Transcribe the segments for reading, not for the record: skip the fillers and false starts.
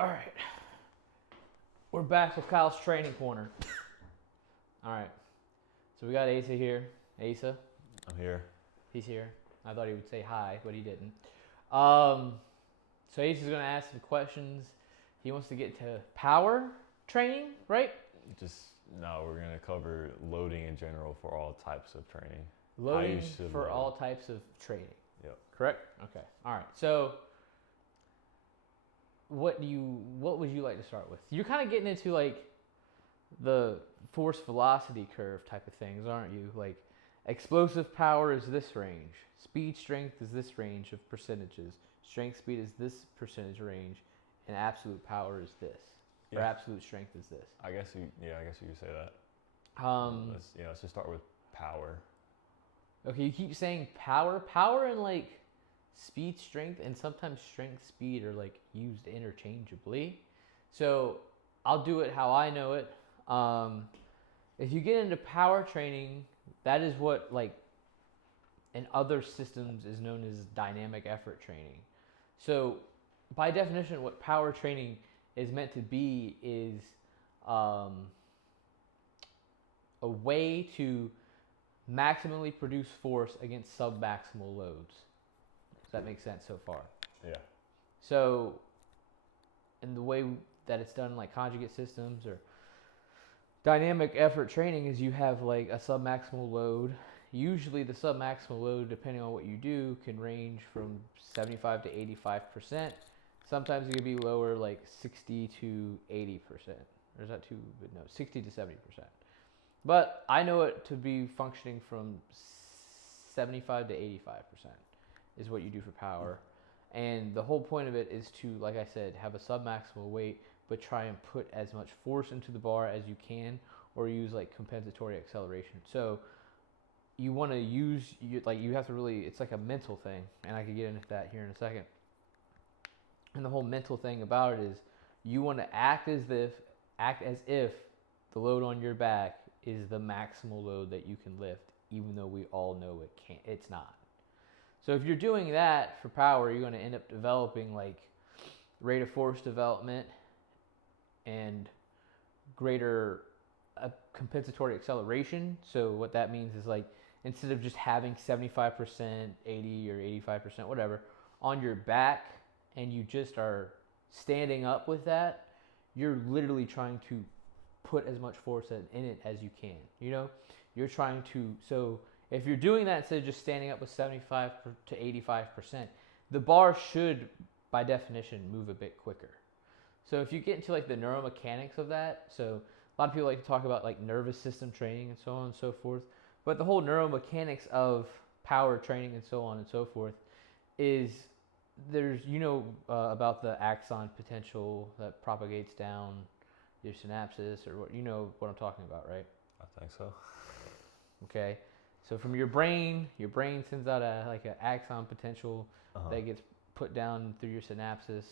All right, we're back with Kyle's training corner. All right, so we got Asa here. Asa, I'm here. he's here. I thought he would say hi, but he didn't. So Asa's gonna ask some questions. He wants to get to power training, right? We're gonna cover loading in general for all types of training. Loading should for load. all types of training. Yep. Correct? Okay. All right. So what would you like to start with? You're kind of getting into like the force velocity curve type of things, aren't you? Like explosive power is this range, speed strength is this range of percentages, strength speed is this percentage range, and absolute power is this. Or Yeah. absolute strength is this. I guess you could say that. Let's just start with power. Okay, you keep saying power. Power and like speed, strength, and sometimes strength, speed are like used interchangeably. So I'll do it how I know it. If you get into power training, that is what like in other systems is known as dynamic effort training. So by definition, what power training is meant to be is um, a way to maximally produce force against submaximal loads. Does that make sense so far? Yeah. So, in the way that it's done, like conjugate systems or dynamic effort training, is you have like a submaximal load. Usually, the submaximal load, depending on what you do, can range from 75 to 85%. Sometimes it could be lower, like 60 to 80%. Or is that too? No, 60 to 70%. But I know it to be functioning from 75 to 85% is what you do for power. And the whole point of it is to, like I said, have a submaximal weight, but try and put as much force into the bar as you can, or use like compensatory acceleration. So you want to use, you have to really, it's like a mental thing. And I could get into that here in a second. And the whole mental thing about it is you want to act as if the load on your back is the maximal load that you can lift, even though we all know it can't. It's not. So if you're doing that for power, you're going to end up developing like rate of force development and greater compensatory acceleration. So what that means is like instead of just having 75%, 80 or 85%, whatever, on your back, and you just are standing up with that, you're literally trying to put as much force in it as you can. You know, you're trying to. So if you're doing that instead of just standing up with 75 to 85%, the bar should, by definition, move a bit quicker. So if you get into like the neuromechanics of that, so a lot of people like to talk about like nervous system training and so on and so forth, but the whole neuromechanics of power training and so on and so forth is there's about the axon potential that propagates down your synapses, or what, you know what I'm talking about, right? I think so. Okay, so from your brain sends out an axon potential that gets put down through your synapses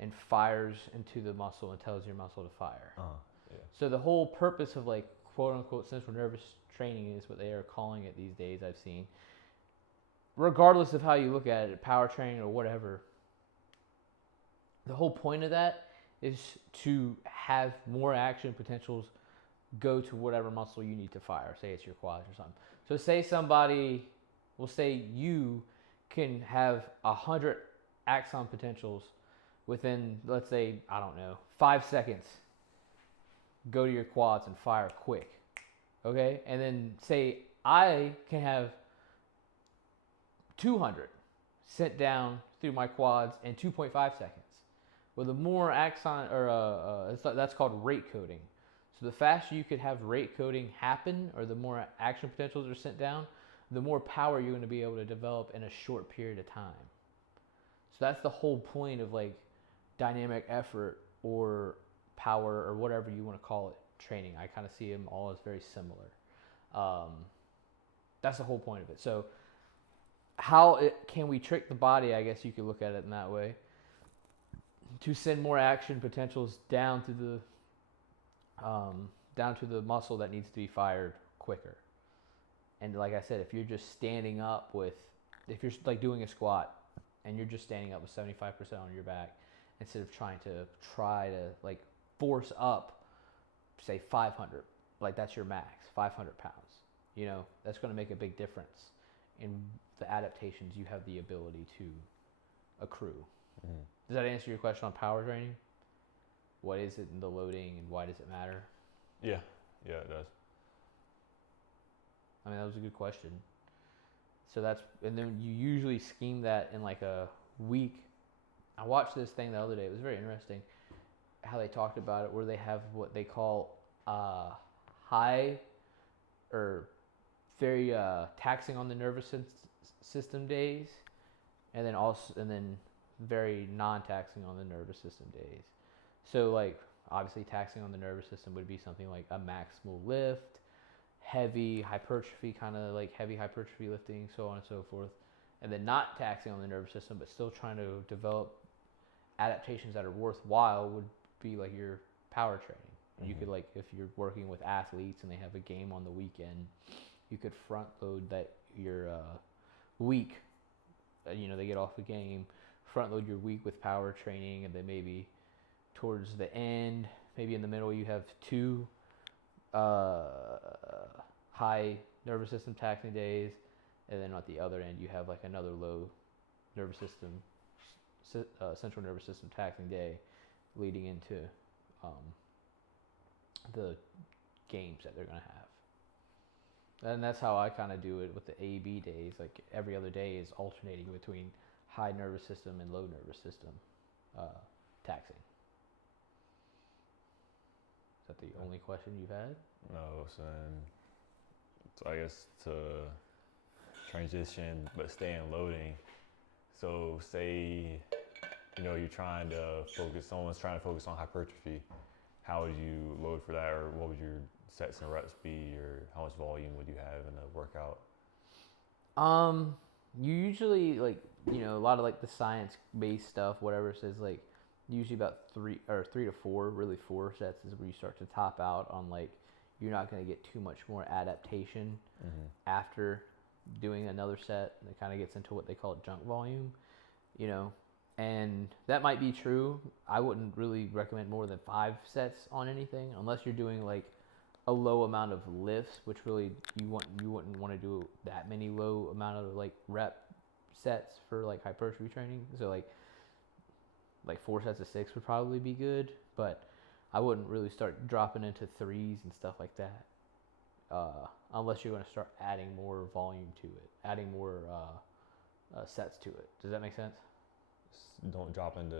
and fires into the muscle and tells your muscle to fire. Yeah. So the whole purpose of like quote unquote central nervous training is what they are calling it these days, I've seen. Regardless of how you look at it, power training or whatever, the whole point of that is to have more action potentials go to whatever muscle you need to fire. Say it's your quads or something. So say you can have 100 axon potentials within, let's say, I don't know, 5 seconds. Go to your quads and fire quick. Okay? And then say I can have 200 sent down through my quads in 2.5 seconds. Well, the more axon, or that's called rate coding. So the faster you could have rate coding happen, or the more action potentials are sent down, the more power you're going to be able to develop in a short period of time. So that's the whole point of like dynamic effort or power or whatever you want to call it training. I kind of see them all as very similar. That's the whole point of it. So can we trick the body? I guess you could look at it in that way, to send more action potentials down to the muscle that needs to be fired quicker. And like I said, if you're just standing up if you're like doing a squat and you're just standing up with 75% on your back, instead of try to like force up, say 500, like that's your max, 500 pounds. You know, that's going to make a big difference in the adaptations you have the ability to accrue. Mm-hmm. Does that answer your question on power training? What is it in the loading and why does it matter? Yeah, it does. I mean, that was a good question. So that's, and then you usually scheme that in like a week. I watched this thing the other day. It was very interesting how they talked about it, where they have what they call high or very taxing on the nervous system days, and then very non-taxing on the nervous system days. So like obviously taxing on the nervous system would be something like a maximal lift, heavy hypertrophy, kind of like heavy hypertrophy lifting, so on and so forth. And then not taxing on the nervous system, but still trying to develop adaptations that are worthwhile would be like your power training. Mm-hmm. You could, like, if you're working with athletes and they have a game on the weekend, you could front load that your week, they get off the game, front load your week with power training, and then maybe towards the end, maybe in the middle, you have 2 high nervous system taxing days, and then at the other end, you have like another low nervous system, central nervous system taxing day, leading into the games that they're gonna have. And that's how I kind of do it with the A/B days. Like every other day is alternating between high nervous system and low nervous system taxing. Is that the only question you've had? No, so I guess to transition but stay in loading. So say, you're trying to focus, someone's trying to focus on hypertrophy. How would you load for that, or what would your sets and reps be, or how much volume would you have in a workout? You usually, like, a lot of like the science-based stuff, whatever, says like usually about 3 to 4, really 4 sets is where you start to top out on, like, you're not going to get too much more adaptation after doing another set. It kind of gets into what they call junk volume, and that might be true. I wouldn't really recommend more than 5 sets on anything unless you're doing like a low amount of lifts, which really you wouldn't want to do that many low amount of like rep sets for like hypertrophy training. So like 4 sets of 6 would probably be good, but I wouldn't really start dropping into 3s and stuff like that unless you're going to start adding more volume to it, adding more sets to it. Does that make sense? Don't drop into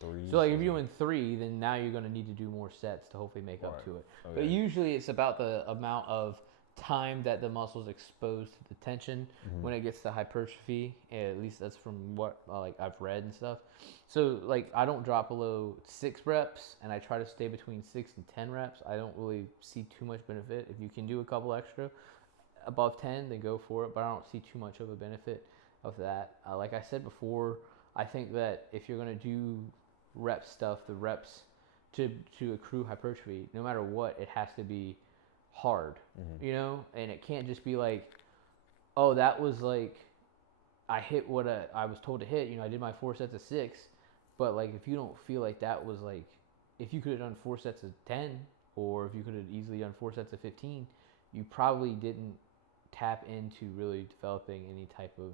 3s. So like if you're doing 3, then now you're going to need to do more sets to hopefully make up to it. Okay. But usually it's about the amount of time that the muscle's exposed to the tension when it gets to hypertrophy. At least that's from what like I've read and stuff. So like I don't drop below 6 reps, and I try to stay between 6 and 10 reps. I don't really see too much benefit. If you can do a couple extra above 10, then go for it. But I don't see too much of a benefit of that. Like I said before, I think that if you're going to do rep stuff, the reps to accrue hypertrophy, no matter what, it has to be hard, and it can't just be like, oh, that was like, I hit what I was told to hit, I did my 4 sets of 6, but like if you don't feel like that was like, if you could have done 4 sets of 10, or if you could have easily done 4 sets of 15, you probably didn't tap into really developing any type of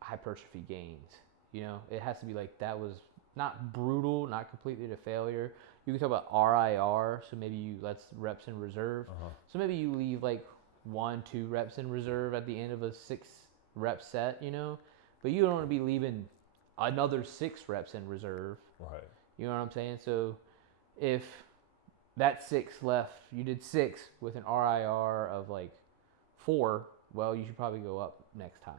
hypertrophy gains. It has to be like, that was not brutal, not completely to failure. You can talk about RIR, so maybe that's reps in reserve. So maybe you leave like 1-2 reps in reserve at the end of a 6 rep set, but you don't want to be leaving another 6 reps in reserve. Right. You know what I'm saying? So if that 6 left, you did 6 with an RIR of like 4, well, you should probably go up next time,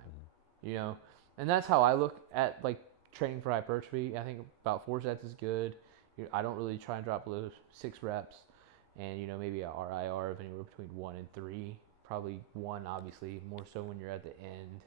And that's how I look at like training for hypertrophy. I think about 4 sets is good. I don't really try and drop below 6 reps, and maybe a RIR of anywhere between 1 and 3. Probably 1, obviously, more so when you're at the end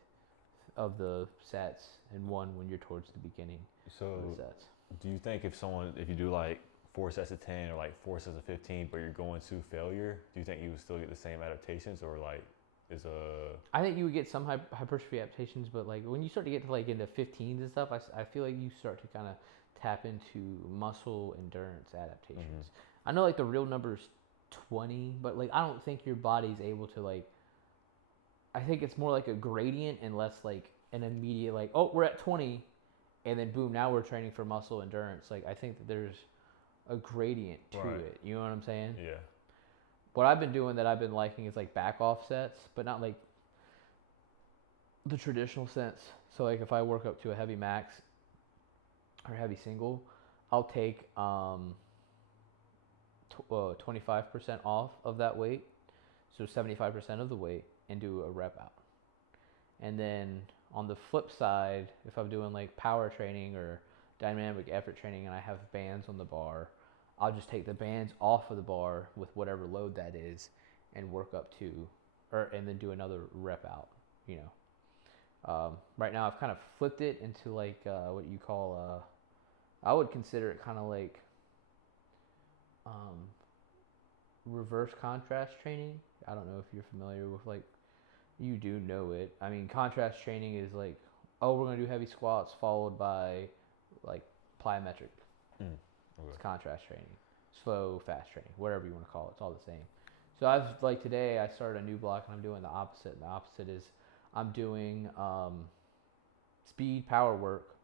of the sets, and 1 when you're towards the beginning of the sets. Do you think if you do like 4 sets of 10 or like 4 sets of 15, but you're going to failure, do you think you would still get the same adaptations, or like is a I think you would get some hypertrophy adaptations, but like when you start to get to like into 15s and stuff, I feel like you start to kind of tap into muscle endurance adaptations. I know like the real number is 20, but like I don't think your body's able to like. I think it's more like a gradient and less like an immediate like, oh, we're at 20, and then boom, now we're training for muscle endurance. Like I think that there's a gradient to Right. it. You know what I'm saying? yeah. What I've been doing that I've been liking is like back offsets, but not like the traditional sense. So like if I work up to a heavy max or heavy single, I'll take 25% off of that weight, so 75% of the weight, and do a rep out. And then on the flip side, if I'm doing like power training or dynamic effort training and I have bands on the bar, I'll just take the bands off of the bar with whatever load that is and work up to, and then do another rep out, you know. Right now I've kind of flipped it into like what you call, I would consider it kind of like reverse contrast training. I don't know if you're familiar with like, you do know it. I mean, contrast training is like, oh, we're gonna do heavy squats followed by like plyometric. Okay. It's contrast training, slow, fast training, whatever you want to call it. It's all the same. So I've like today I started a new block and I'm doing the opposite. And the opposite is I'm doing speed power work,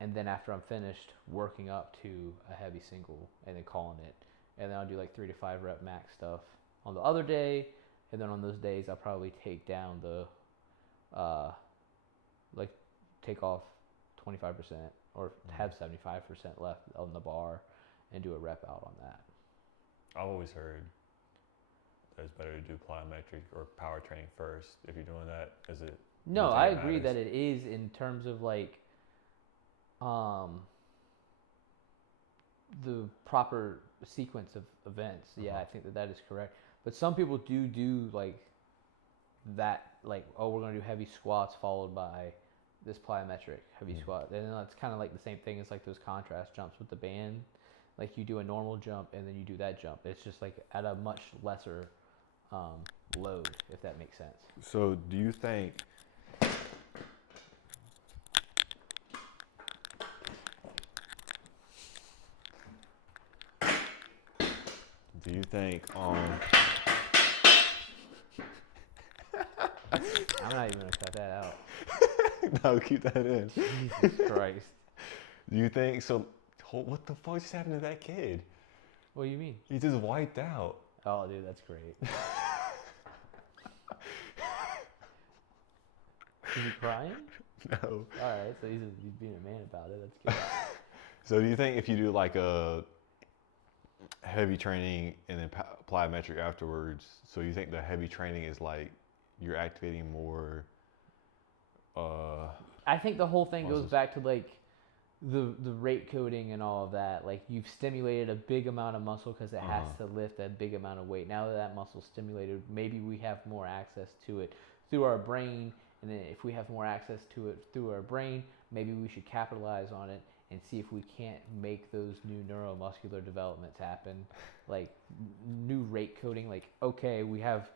and then after I'm finished working up to a heavy single and then calling it, and then I'll do like 3 to 5 rep max stuff on the other day, and then on those days I'll probably take down the like take off 25% or have 75% left on the bar and do a rep out on that. I've always heard that it's better to do plyometric or power training first. If you're doing that, is it? No, you think I it agree that matters? it is in terms of like the proper sequence of events. Yeah, I think that that is correct. But some people do like that, like, oh, we're gonna do heavy squats followed by this plyometric heavy squat, and then it's kind of like the same thing as like those contrast jumps with the band. Like you do a normal jump and then you do that jump. It's just like at a much lesser load, if that makes sense. So, do you think? Do you think? I'm not even gonna cut that out. No, keep that in. Jesus Christ. Do you think so? What the fuck just happened to that kid? What do you mean? He just wiped out. Oh, dude, that's great. Is he crying? No. All right, so he's being a man about it. That's good. So, do you think if you do like a heavy training and then plyometric afterwards, so you think the heavy training is like you're activating more? I think the whole thing goes Muscles. back to like the rate coding and all of that. Like you've stimulated a big amount of muscle because it has to lift a big amount of weight. Now that that muscle's stimulated, maybe we have more access to it through our brain. And then if we have more access to it through our brain, maybe we should capitalize on it and see if we can't make those new neuromuscular developments happen. Like new rate coding, like, okay, we have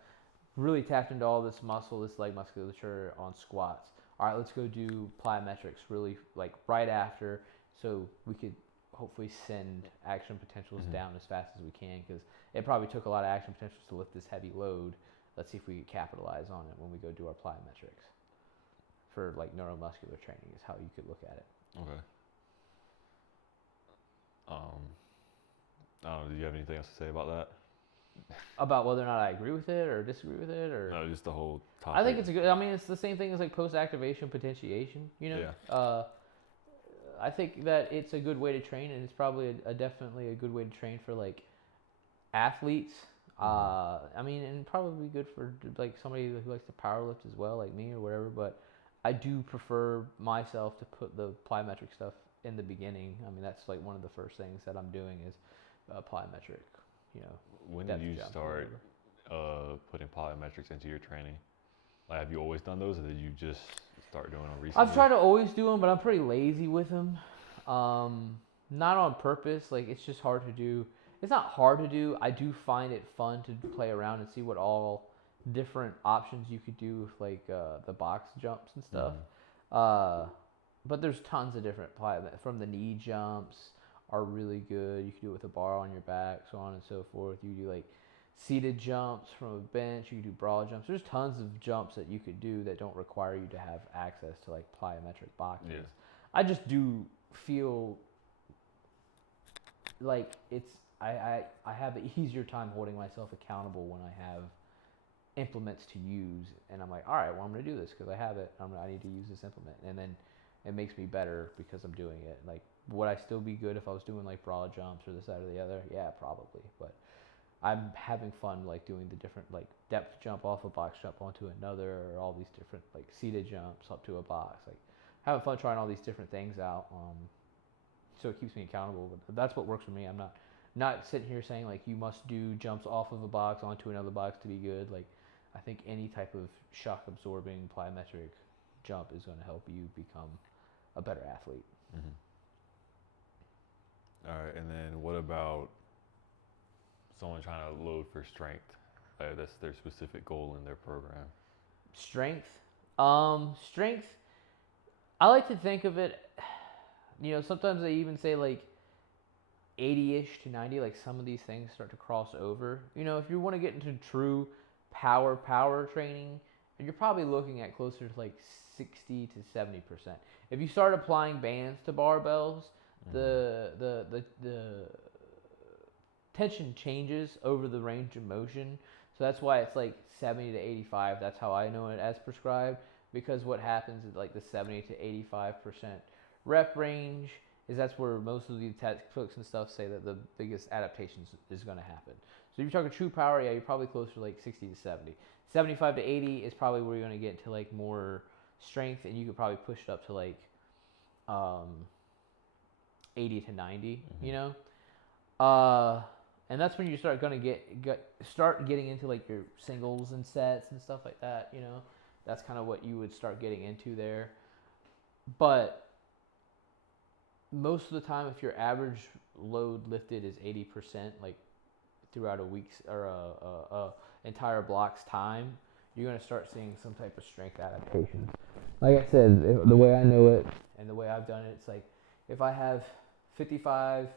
really tapped into all this muscle, this leg musculature on squats. All right, let's go do plyometrics really like right after, so we could hopefully send action potentials down as fast as we can, because it probably took a lot of action potentials to lift this heavy load. Let's see if we could capitalize on it when we go do our plyometrics. For like neuromuscular training is how you could look at it. Okay. I don't know. Do you have anything else to say about that? About whether or not I agree with it or disagree with it, or No, just the whole topic. I think it's a good. I mean, it's the same thing as like post-activation potentiation. You know, Yeah. I think that it's a good way to train, and it's probably definitely a good way to train for like athletes. I mean, and probably good for like somebody who likes to power lift as well, like me or whatever. But I do prefer myself to put the plyometric stuff in the beginning. I mean, that's like one of the first things that I'm doing is plyometric. You know, When did depth you jump or start whatever. putting plyometrics into your training? Like, have you always done those, or did you just start doing them recently? I've tried to always do them, but I'm pretty lazy with them. Not on purpose. Like, it's just hard to do. It's not hard to do. I do find it fun to play around and see what all different options you could do with like the box jumps and stuff. But there's tons of different from the knee jumps are really good. You can do it with a bar on your back, so on and so forth. You do like seated jumps from a bench. You can do broad jumps. There's tons of jumps that you could do that don't require you to have access to like plyometric boxes. Yeah. I just do feel like I have an easier time holding myself accountable when I have implements to use, and I'm like, all right, well, I'm gonna do this because I have it. I need to use this implement, and then it makes me better because I'm doing it. Like, would I still be good if I was doing like broad jumps or this, that, or the other? Yeah, probably. But I'm having fun like doing the different like depth jump off a box jump onto another, or all these different like seated jumps up to a box. Like, having fun trying all these different things out. So it keeps me accountable. But that's what works for me. I'm not sitting here saying like you must do jumps off of a box onto another box to be good. Like, I think any type of shock absorbing plyometric jump is going to help you become a better athlete. All right, and then what about someone trying to load for strength? That's their specific goal in their program. Strength. Strength. I like to think of it. Sometimes they even say like 80-ish to 90. Like, some of these things start to cross over. If you want to get into true power training, you're probably looking at closer to like 60 to 70%. If you start applying bands to barbells, the tension changes over the range of motion. So that's why it's like 70 to 85. That's how I know it as prescribed, because what happens is like the 70 to 85% rep range is that's where most of the textbooks and stuff say that the biggest adaptations is going to happen. So if you're talking true power, yeah, you're probably closer to like 60 to 70. 75 to 80 is probably where you're going to get to like more strength, and you could probably push it up to like 80 to 90, and that's when you start going to start getting into like your singles and sets and stuff like that. That's kind of what you would start getting into there. But most of the time, if your average load lifted is 80%, like throughout a week's or a entire block's time, you're going to start seeing some type of strength adaptations. Like I said, the way I know it and the way I've done it, it's like if I have 50%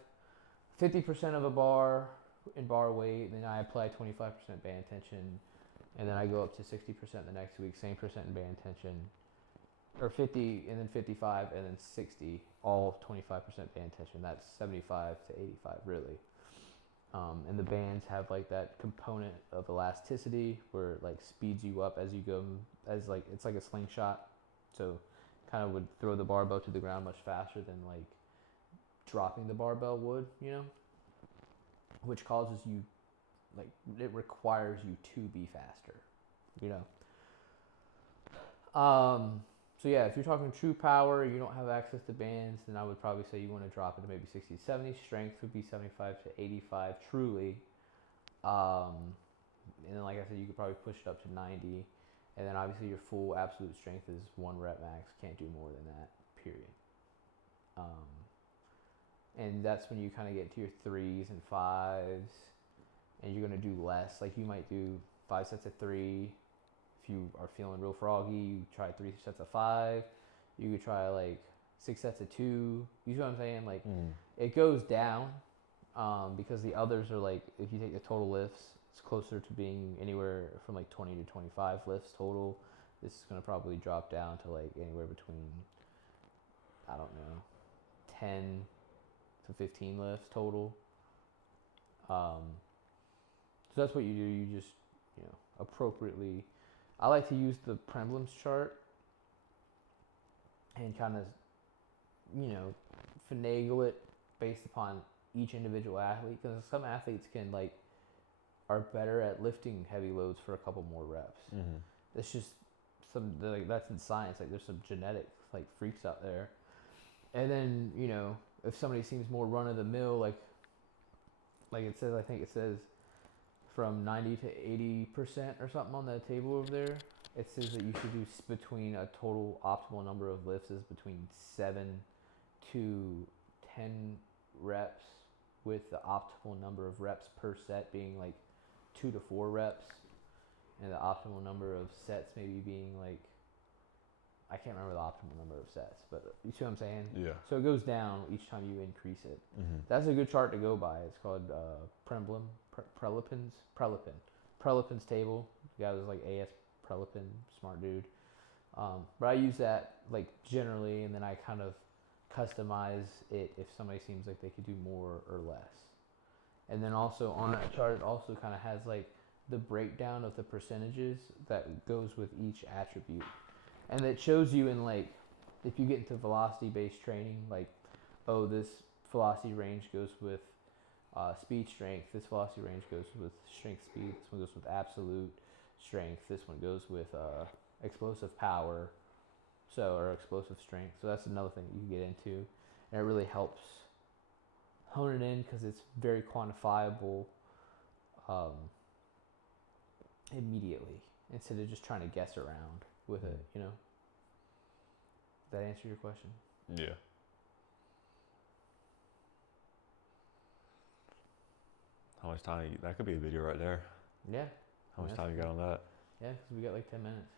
of a bar in bar weight, then I apply 25% band tension, and then I go up to 60% the next week, same percent in band tension, or 50, and then 55, and then 60, all 25% band tension. That's 75 to 85, really. And the bands have like that component of elasticity where it like speeds you up as you go, as like it's like a slingshot, so kind of would throw the barbell to the ground much faster than like dropping the barbell would, which causes you, like, it requires you to be faster, So yeah, if you're talking true power, you don't have access to bands, then I would probably say you want to drop it to maybe 60 to 70. Strength would be 75 to 85 truly. And then like I said, you could probably push it up to 90. And then obviously your full absolute strength is 1 rep max. Can't do more than that, period. And that's when you kind of get to your 3s and 5s. And you're going to do less. Like, you might do 5 sets of 3. If you are feeling real froggy, you try 3 sets of 5. You could try like 6 sets of 2. You see what I'm saying? Like, it goes down because the others are like, if you take the total lifts, it's closer to being anywhere from like 20 to 25 lifts total. This is going to probably drop down to like anywhere between, I don't know, 10 to 15 lifts total. So that's what you do. You just, appropriately. I like to use the Premblins chart and kind of, finagle it based upon each individual athlete, because some athletes are better at lifting heavy loads for a couple more reps. It's just that's in science. Like, there's some genetic freaks out there. And then, if somebody seems more run of the mill, like it says, I think it says from 90 to 80% or something on that table over there, it says that you should do between a total optimal number of lifts is between 7 to 10 reps, with the optimal number of reps per set being like 2 to 4 reps. and the optimal number of sets maybe being like, I can't remember the optimal number of sets, but you see what I'm saying? Yeah. So it goes down each time you increase it. Mm-hmm. That's a good chart to go by. It's called Prelepin's table. The guy was like A.S. Prelepin, smart dude. But I use that like generally, and then I kind of customize it if somebody seems like they could do more or less. And then also on that chart, it also kind of has like the breakdown of the percentages that goes with each attribute. And it shows you in like, if you get into velocity-based training, like, oh, this velocity range goes with speed strength. This velocity range goes with strength speed. This one goes with absolute strength. This one goes with explosive power, or explosive strength. So that's another thing you can get into, and it really helps hone it in because it's very quantifiable immediately instead of just trying to guess around with it. You know. Does that answer your question? Yeah. How much time? That could be a video right there. Yeah. How much time you got on that? Yeah, because we got like 10 minutes.